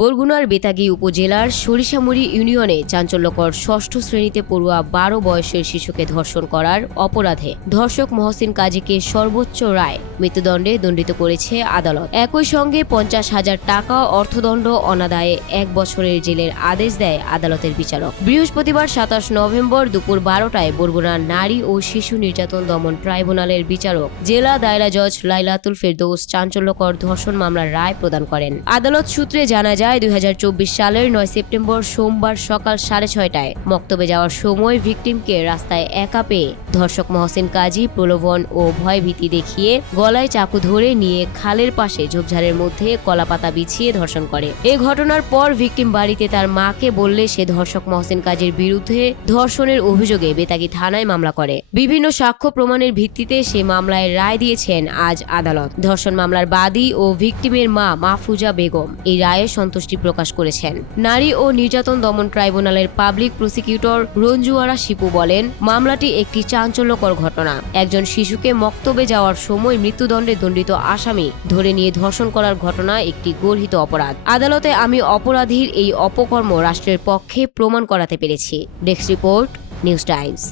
বরগুনার বেতাগী উপজেলার সরিষামুড়ি ইউনিয়নে চাঞ্চল্যকর ষষ্ঠ শ্রেণীতে পড়ুয়া ১২ বয়সের শিশুকে ধর্ষণ করার অপরাধে ধর্ষক মহসিন কাজীকে সর্বোচ্চ রায় মৃত্যুদণ্ডে দণ্ডিত করেছে আদালত। একই সঙ্গে ৫০,০০০ টাকা অর্থদণ্ড অনাদায়ে ১ বছরের জেলের আদেশ দেয় আদালতের বিচারক। বৃহস্পতিবার ২৭ নভেম্বর দুপুর ১২টায় বরগুনার নারী ও শিশু নির্যাতন দমন ট্রাইব্যুনালের বিচারক জেলা দায়রা জজ লাইলাতুল ফেরদৌস চাঞ্চল্যকর ধর্ষণ মামলার রায় প্রদান করেন। আদালত সূত্রে জানা যায় ২০২৪ সালের ৯ সেপ্টেম্বর সোমবার সকাল ৬:৩০টায় মক্তবে যাওয়ার সময় ভিকটিমকে রাস্তায় একা পেয়ে ধর্ষক মহসিন কাজী প্রলোভন ও ভয়ভীতি দেখিয়ে গলায় চাকু ধরে নিয়ে খালের পাশে ঝোপঝাড়ের মধ্যে কলাপাতা বিছিয়ে ধর্ষণ করে। এ ঘটনার পর ভিকটিম বাড়িতে তার মাকে বললে সে ধর্ষক মহসিন কাজীর বিরুদ্ধে ধর্ষণের অভিযোগে বেতাগী থানায় মামলা করে। বিভিন্ন সাক্ষ্য প্রমাণের ভিত্তিতে সে মামলায় রায় দিয়েছেন আজ আদালত। ধর্ষণ মামলার বাদী ও ভিকটিমের মা মাহফুজা বেগম এই রায়ে সন্তুষ্টি প্রকাশ করেছেন। নারী ও নির্যাতন দমন ট্রাইব্যুনালের পাবলিক প্রসিকিউটর রঞ্জুয়ারা শিপু বলেন, মামলাটি একটি চাঞ্চল্যকর ঘটনা। একজন শিশুকে মক্তবে যাওয়ার সময় মৃত্যুদণ্ডে দণ্ডিত আসামি ধরে নিয়ে ধর্ষণ করার ঘটনা একটি গর্হিত অপরাধ। আদালতে আমি অপরাধীর এই অপকর্ম রাষ্ট্রের পক্ষে প্রমাণ করাতে পেরেছি। Desk report, news Times.